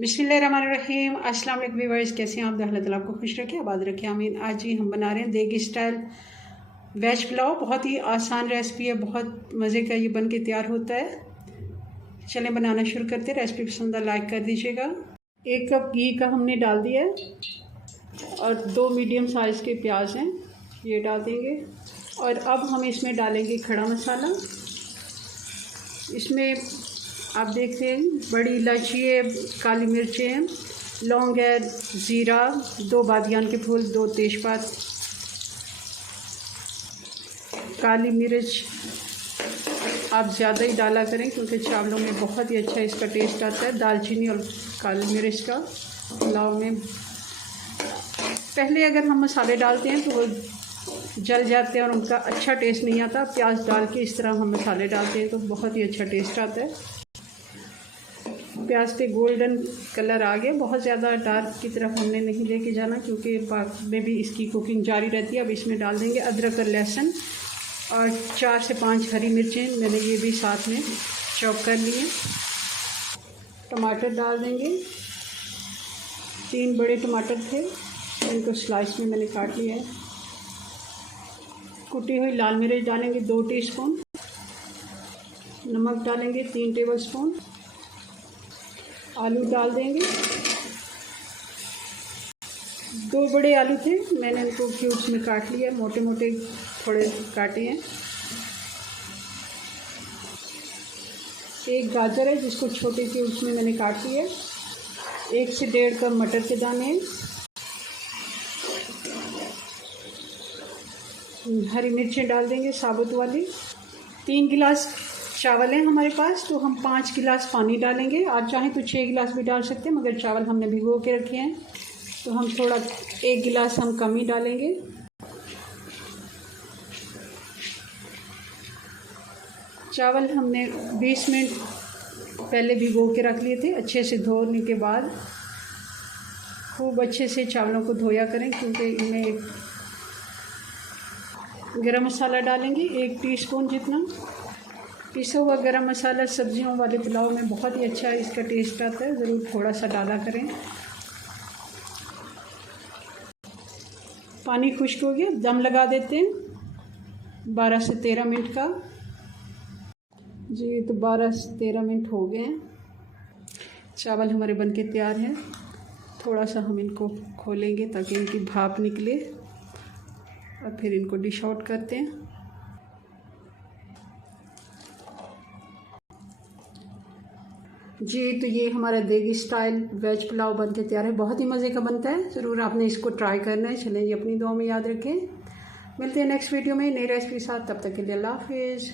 बिस्मिल्लाहिर्रहमानिर्रहीम। अस्सलाम वालेकुम व्यूअर्स, कैसे हैं आप? अल्लाह ताला आपको खुश रखे, आबाद रखे, आमीन। आज ही हम बना रहे हैं देगी स्टाइल वेज पुलाव। बहुत ही आसान रेसिपी है, बहुत मज़े का ये बन के तैयार होता है। चलें बनाना शुरू करते हैं। रेसिपी पसंद है लाइक कर दीजिएगा। 1 कप घी का हमने डाल दिया है और 2 मीडियम साइज़ के प्याज हैं, ये डाल देंगे। और अब हम इसमें डालेंगे खड़ा मसाला। इसमें आप देख रहे हैं बड़ी इलायची है, काली मिर्चें हैं, लौंग है, ज़ीरा, 2 बादियान के फूल, 2 तेज़पात, काली मिर्च आप ज़्यादा ही डाला करें क्योंकि चावलों में बहुत ही अच्छा इसका टेस्ट आता है। दालचीनी और काली मिर्च का पुलाव में पहले अगर हम मसाले डालते हैं तो वो जल जाते हैं और उनका अच्छा टेस्ट नहीं आता। प्याज डाल के इस तरह हम मसाले डालते हैं तो बहुत ही अच्छा टेस्ट आता है। प्याज पे गोल्डन कलर आ गया, बहुत ज़्यादा डार्क की तरफ हमने नहीं लेके जाना क्योंकि बाद में भी इसकी कुकिंग जारी रहती है। अब इसमें डाल देंगे अदरक और लहसुन और 4 से 5 हरी मिर्चें, मैंने ये भी साथ में चॉप कर लिए। टमाटर डाल देंगे, 3 बड़े टमाटर थे, इनको स्लाइस में मैंने काट लिया है। कुटी हुई लाल मिर्च डालेंगे 2 टीस्पून, नमक डालेंगे 3 टेबलस्पून, आलू डाल देंगे। 2 बड़े आलू थे, मैंने इनको क्यूब्स में काट लिया, मोटे मोटे थोड़े काटे हैं। 1 गाजर है जिसको छोटे क्यूब्स में मैंने काट लिया। 1 से 1.5 कप मटर के दाने, हरी मिर्चें डाल देंगे साबुत वाली। 3 गिलास चावल हैं हमारे पास तो हम 5 गिलास पानी डालेंगे। आप चाहें तो 6 गिलास भी डाल सकते हैं, मगर चावल हमने भिगो के रखे हैं तो हम थोड़ा 1 गिलास हम कम ही डालेंगे। चावल हमने 20 मिनट पहले भिगो के रख लिए थे। अच्छे से धोने के बाद खूब अच्छे से चावलों को धोया करें क्योंकि इनमें गरम मसाला डालेंगे 1 टीस्पून जितना। पिसा हुआ गरम मसाला सब्जियों वाले पुलाव में बहुत ही अच्छा इसका टेस्ट आता है, ज़रूर थोड़ा सा डाला करें। पानी खुश्क हो गया, दम लगा देते हैं 12 से 13 मिनट का। जी तो 12 से 13 मिनट हो गए हैं, चावल हमारे बनके तैयार हैं। थोड़ा सा हम इनको खोलेंगे ताकि इनकी भाप निकले और फिर इनको डिश आउट करते हैं। जी तो ये हमारा देगी स्टाइल वेज पुलाव बन के तैयार है, बहुत ही मज़े का बनता है, ज़रूर आपने इसको ट्राई करना है। चलें, ये अपनी दुआ में याद रखें। मिलते हैं नेक्स्ट वीडियो में नई रेसिपी के साथ, तब तक के लिए अल्लाह हाफिज़।